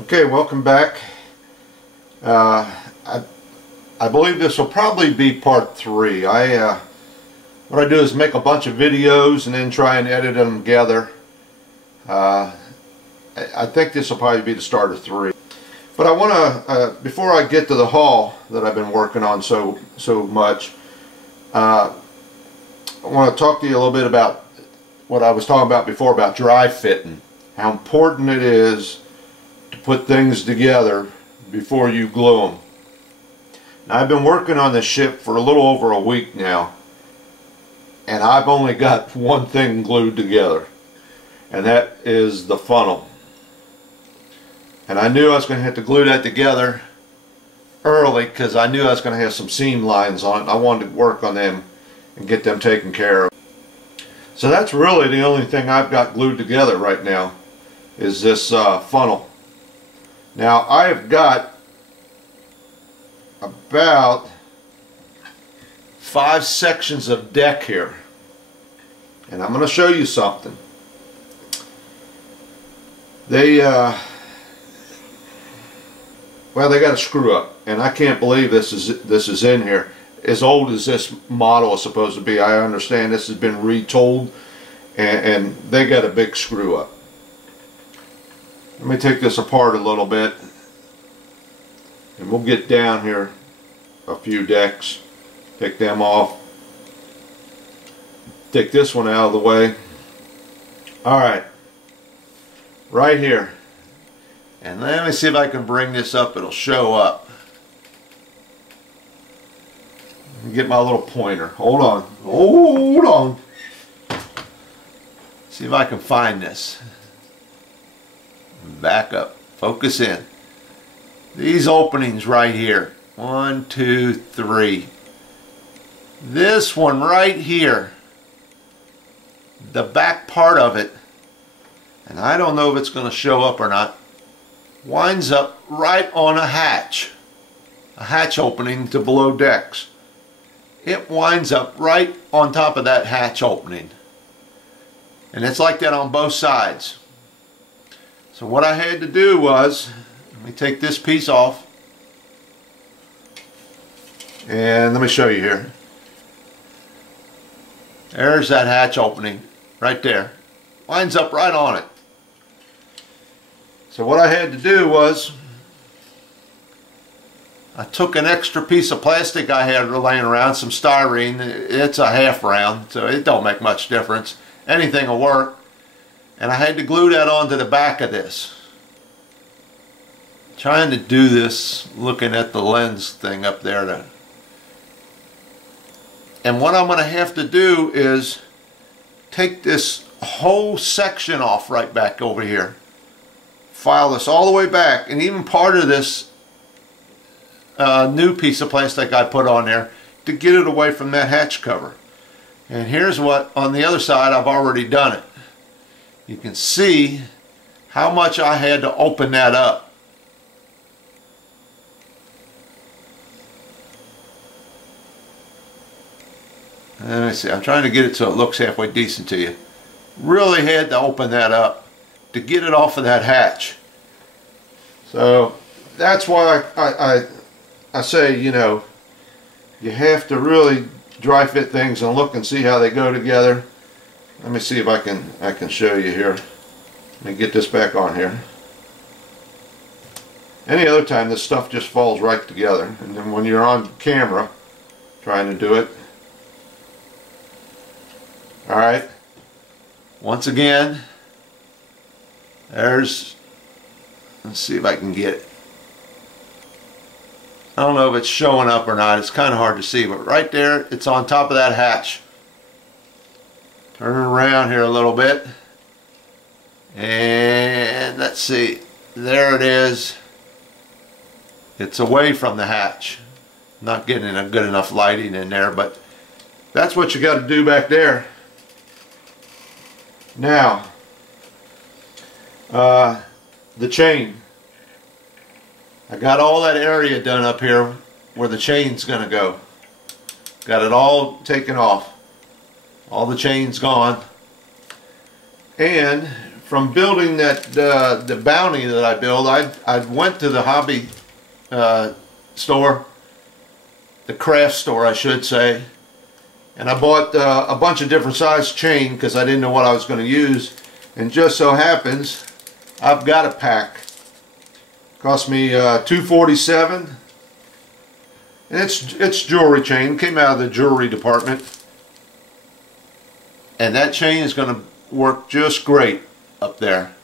Okay, welcome back. I believe this will probably be part 3. What I do is make a bunch of videos and then try and edit them together. I think this will probably be the start of 3. But I want to, before I get to the haul that I've been working on so much, I want to talk to you a little bit about what I was talking about before about dry fitting. How important it is to put things together before you glue them. Now, I've been working on this ship for a little over a week now, and I've only got one thing glued together, and that is the funnel. And I knew I was going to have to glue that together early because I knew I was going to have some seam lines on it. I wanted to work on them and get them taken care of. So that's really the only thing I've got glued together right now is this funnel. Now I have got about 5 sections of deck here, and I'm going to show you something. They got a screw up, and I can't believe this is in here. As old as this model is supposed to be, I understand this has been retooled, and they got a big screw up. Let me take this apart a little bit, and we'll get down here a few decks, take them off, take this one out of the way. Alright, right here, and let me see if I can bring this up. It'll show up. Get my little pointer. Hold on. See if I can find this. Back up, focus in. These openings right here, 1, 2, 3. This one right here, the back part of it, and I don't know if it's going to show up or not, winds up right on a hatch opening to below decks. It winds up right on top of that hatch opening, and it's like that on both sides. So what I had to do was, let me take this piece off, and let me show you here. There's that hatch opening right there. Lines up right on it. So what I had to do was, I took an extra piece of plastic I had laying around, some styrene. It's a half round, so it don't make much difference. Anything will work. And I had to glue that onto the back of this. Trying to do this looking at the lens thing up there. And what I'm going to have to do is take this whole section off right back over here. File this all the way back, and even part of this new piece of plastic I put on there to get it away from that hatch cover. And here's what, on the other side, I've already done it. You can see how much I had to open that up. Let me see, I'm trying to get it so it looks halfway decent to you. Really had to open that up to get it off of that hatch. So that's why I say, you know, you have to really dry fit things and look and see how they go together. Let me see if I can show you here. Let me get this back on here. Any other time this stuff just falls right together, and then when you're on camera trying to do it. Alright, once again, let's see if I can get it. I don't know if it's showing up or not, it's kind of hard to see, but right there, it's on top of that hatch. Turn it around here a little bit, and let's see, there it is. It's away from the hatch. Not getting a good enough lighting in there, but that's what you got to do back there. Now, the chain. I got all that area done up here where the chain's going to go. Got it all taken off. All the chain's gone. And from building that the Bounty that I built, I went to the hobby store, the craft store I should say, and I bought a bunch of different size chain because I didn't know what I was going to use, and just so happens I've got a pack. Cost me $247, and it's jewelry chain. Came out of the jewelry department, and that chain is going to work just great up there.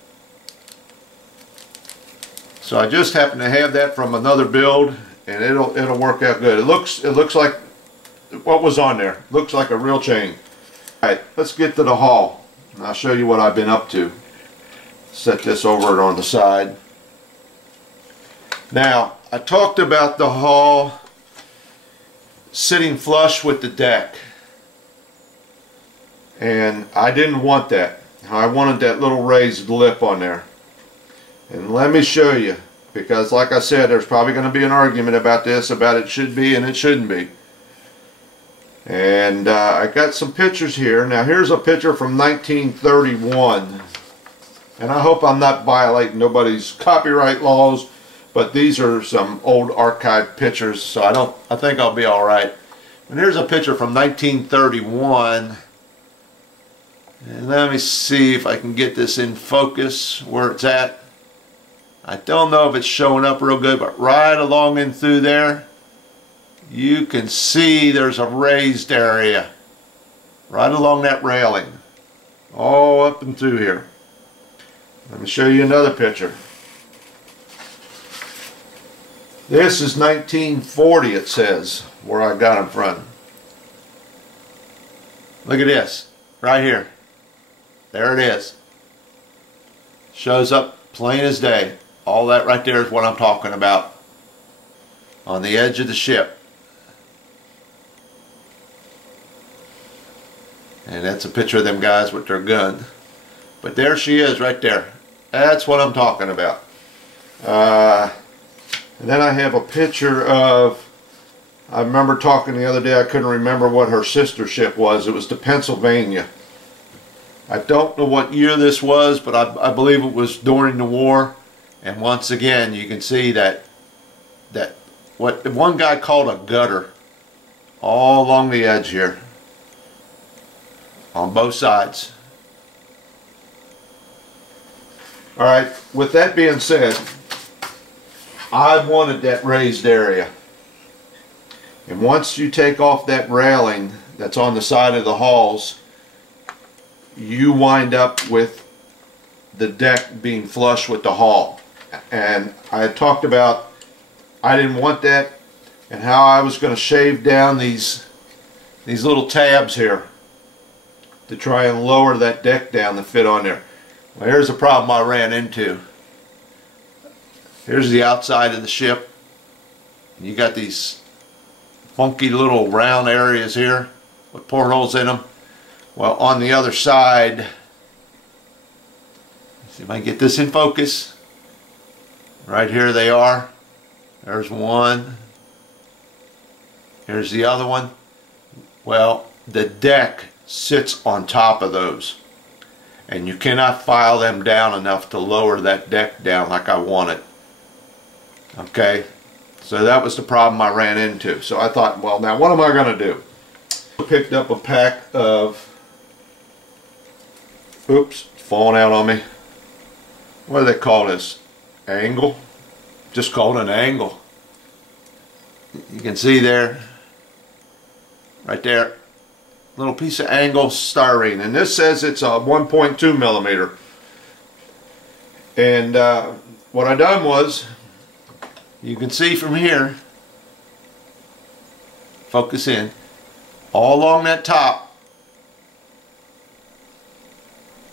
So I just happen to have that from another build, and it'll work out good. It looks like what was on there. Looks like a real chain. Alright, let's get to the haul, and I'll show you what I've been up to. Set this over on the side. Now, I talked about the hull sitting flush with the deck, and I didn't want that. I wanted that little raised lip on there. And let me show you, because like I said, there's probably going to be an argument about this, about it should be and it shouldn't be. And I got some pictures here. Now here's a picture from 1931, and I hope I'm not violating nobody's copyright laws, but these are some old archived pictures, so I think I'll be alright. And here's a picture from 1931, and let me see if I can get this in focus where it's at. I don't know if it's showing up real good, but right along in through there you can see there's a raised area right along that railing, all up and through here. Let me show you another picture. This is 1940, it says, where I got them from. Look at this, right here. There it is. Shows up plain as day. All that right there is what I'm talking about. On the edge of the ship. And that's a picture of them guys with their gun. But there she is right there. That's what I'm talking about. And then I have a picture of, I remember talking the other day, I couldn't remember what her sister ship was. It was the Pennsylvania. I don't know what year this was, but I believe it was during the war. And once again, you can see that what one guy called a gutter all along the edge here on both sides. Alright, with that being said, I wanted that raised area. And once you take off that railing that's on the side of the hulls, you wind up with the deck being flush with the hull. And I had talked about I didn't want that, and how I was going to shave down these little tabs here to try and lower that deck down to fit on there. Well, here's the problem I ran into. Here's the outside of the ship. You got these funky little round areas here with portholes in them. Well, on the other side, see if I can get this in focus. Right here they are. There's one. Here's the other one. Well, the deck sits on top of those, and you cannot file them down enough to lower that deck down like I want it. Okay, so that was the problem I ran into. So I thought, well, now what am I going to do? I picked up a pack of, oops, falling out on me. What do they call this? Angle? Just call it an angle. You can see there, right there, little piece of angle styrene, and this says it's a 1.2 millimeter. And what I done was, you can see from here, focus in, all along that top,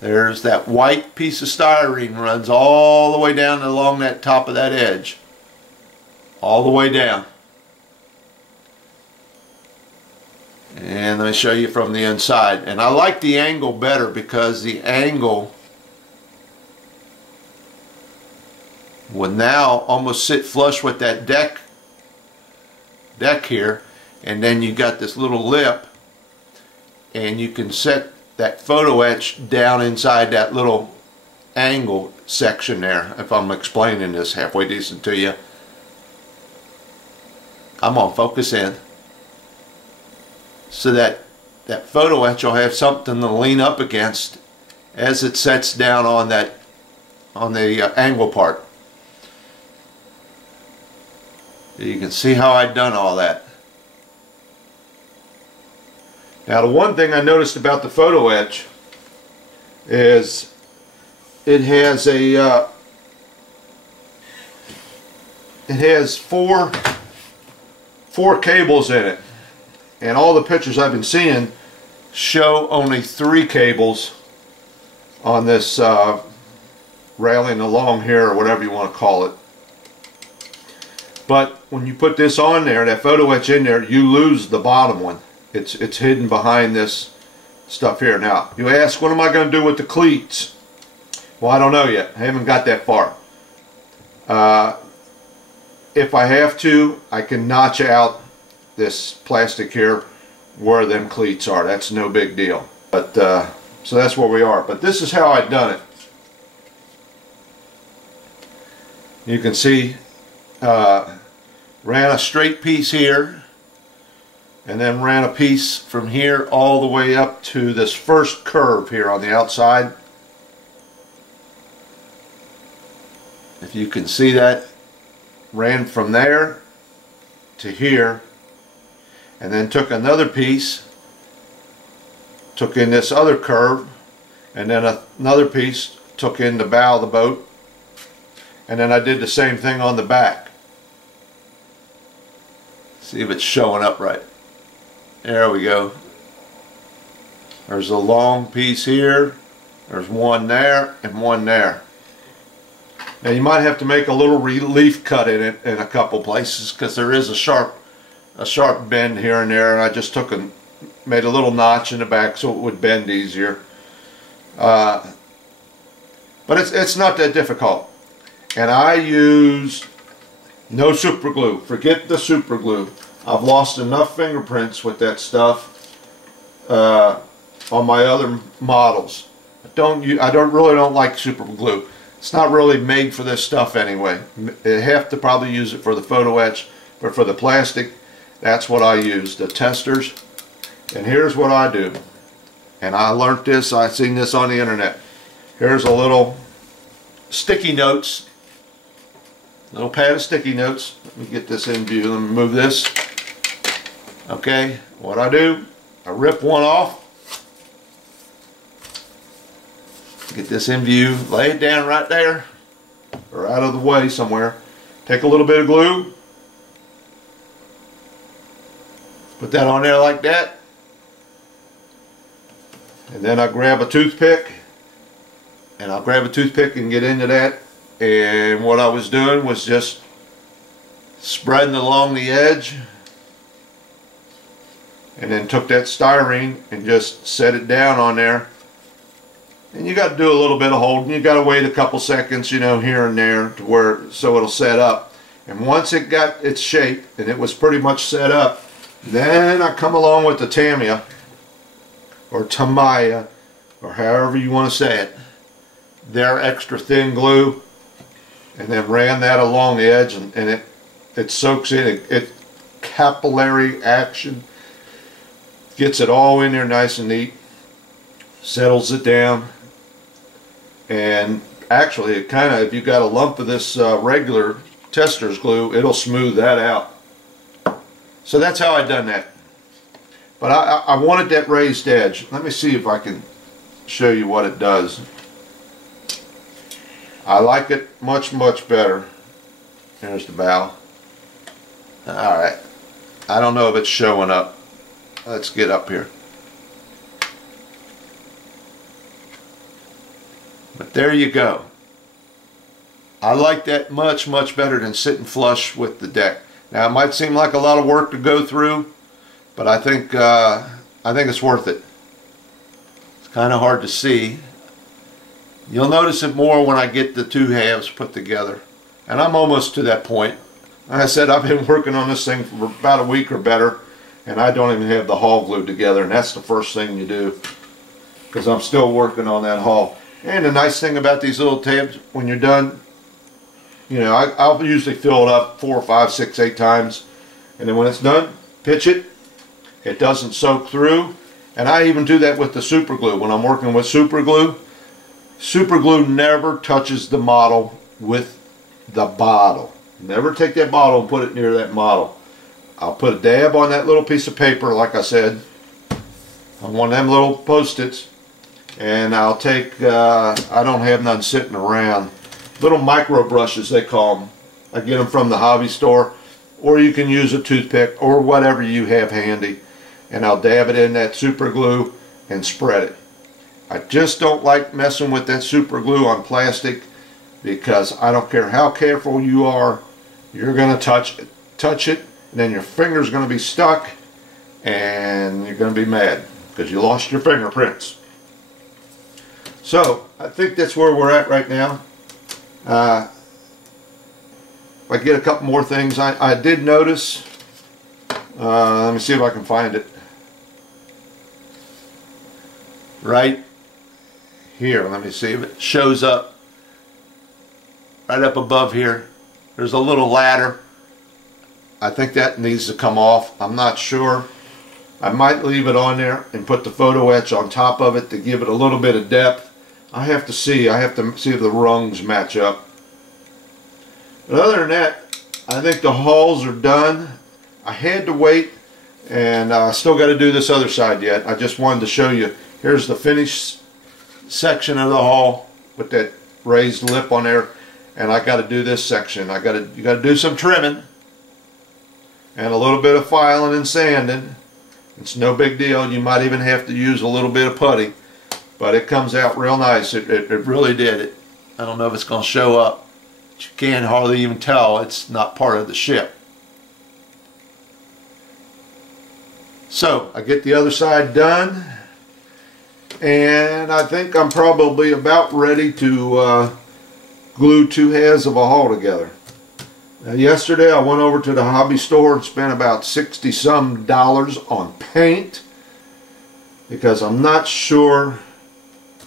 there's that white piece of styrene runs all the way down along that top of that edge, all the way down. And let me show you from the inside. And I like the angle better because the angle would now almost sit flush with that deck here, and then you got this little lip, and you can set that photo etch down inside that little angle section there, if I'm explaining this halfway decent to you. Come on, focus in. So that photo etch will have something to lean up against as it sets down on the angle part. You can see how I've done all that. Now, the one thing I noticed about the photo etch is it has four cables in it, and all the pictures I've been seeing show only 3 cables on this railing along here, or whatever you want to call it. But when you put this on there, that photo etch in there, you lose the bottom one. It's hidden behind this stuff here. Now, you ask, what am I going to do with the cleats? Well, I don't know yet. I haven't got that far. If I have to, I can notch out this plastic here where them cleats are. That's no big deal. But so that's where we are. But this is how I've done it. You can see ran a straight piece here, and then ran a piece from here all the way up to this first curve here on the outside. If you can see that, ran from there to here, and then took another piece, took in this other curve, and then another piece took in the bow of the boat, and then I did the same thing on the back. See if it's showing up right. There we go. There's a long piece here, there's one there, and one there. Now you might have to make a little relief cut in it in a couple places, because there is a sharp bend here and there, and I just made a little notch in the back so it would bend easier. But it's not that difficult. And I use no super glue. Forget the super glue. I've lost enough fingerprints with that stuff on my other models. I really don't like super glue. It's not really made for this stuff anyway. You have to probably use it for the photo etch, but for the plastic, that's what I use, the testers. And here's what I do. And I learned this, I seen this on the internet. Here's a little sticky notes, little pad of sticky notes. Let me get this in view. Let me move this. Okay, what I do, I rip one off. Get this in view, lay it down right there, or out of the way somewhere. Take a little bit of glue, put that on there like that, and then I grab a toothpick, and I'll grab a toothpick and get into that. And what I was doing was just spreading along the edge, and then took that styrene and just set it down on there. And you got to do a little bit of holding. You got to wait a couple seconds, you know, here and there, to where so it'll set up. And once it got its shape and it was pretty much set up, then I come along with the Tamiya or Tamiya, or however you want to say it, their extra thin glue, and then ran that along the edge, and it soaks in. It capillary action gets it all in there nice and neat, settles it down. And actually, it kind of, if you got a lump of this regular tester's glue, it'll smooth that out. So that's how I done that. But I wanted that raised edge. Let me see if I can show you what it does. I like it much, much better. Here's the bow. Alright. I don't know if it's showing up. Let's get up here. But there you go. I like that much, much better than sitting flush with the deck. Now, it might seem like a lot of work to go through, but I think it's worth it. It's kind of hard to see. You'll notice it more when I get the two halves put together. And I'm almost to that point. Like I said, I've been working on this thing for about a week or better, and I don't even have the hull glued together, and that's the first thing you do, because I'm still working on that hull. And the nice thing about these little tabs, when you're done, you know, I'll usually fill it up 4, 5, 6, 8 times, and then when it's done, pitch it. It doesn't soak through, and I even do that with the super glue. When I'm working with super glue never touches the model with the bottle. Never take that bottle and put it near that model. I'll put a dab on that little piece of paper, like I said, on one of them little post-its, and I'll take, I don't have none sitting around, little micro brushes they call them. I get them from the hobby store, or you can use a toothpick or whatever you have handy, and I'll dab it in that super glue and spread it. I just don't like messing with that super glue on plastic, because I don't care how careful you are, you're going to touch it, and then your finger's going to be stuck, and you're going to be mad because you lost your fingerprints. So I think that's where we're at right now. If I get a couple more things, I did notice, let me see if I can find it, right here. Let me see if it shows up. Right up above here, there's a little ladder. I think that needs to come off. I'm not sure. I might leave it on there and put the photo etch on top of it to give it a little bit of depth. I have to see if the rungs match up. But other than that, I think the hulls are done. I had to wait, and I still got to do this other side yet. I just wanted to show you. Here's the finished section of the hull with that raised lip on there, and I got to do this section. You got to do some trimming and a little bit of filing and sanding. It's no big deal. You might even have to use a little bit of putty, but it comes out real nice. It really did. I don't know if it's going to show up. You can't hardly even tell it's not part of the ship. So I get the other side done, and I think I'm probably about ready to glue 2 halves of a hull together. Now, yesterday I went over to the hobby store and spent about $60-some on paint, because I'm not sure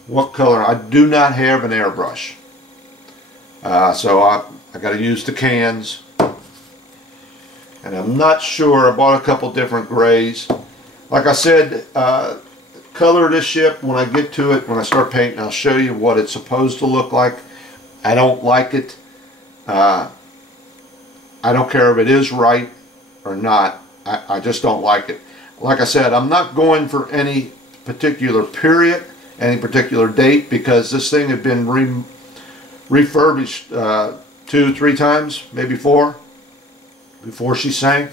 what color. I do not have an airbrush. So I got to use the cans, and I'm not sure. I bought a couple different grays. Like I said, color of this ship, when I get to it, when I start painting, I'll show you what it's supposed to look like. I don't like it. I don't care if it is right or not. I just don't like it. Like I said, I'm not going for any particular period, any particular date, because this thing had been refurbished 2, 3 times, maybe 4, before she sank.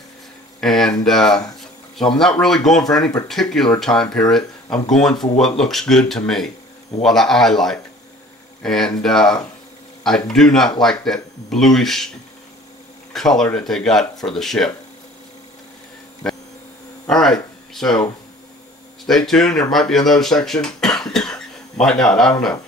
And so I'm not really going for any particular time period. I'm going for what looks good to me, what I like. And I do not like that bluish color that they got for the ship. Alright, so stay tuned. There might be another section. Might not, I don't know.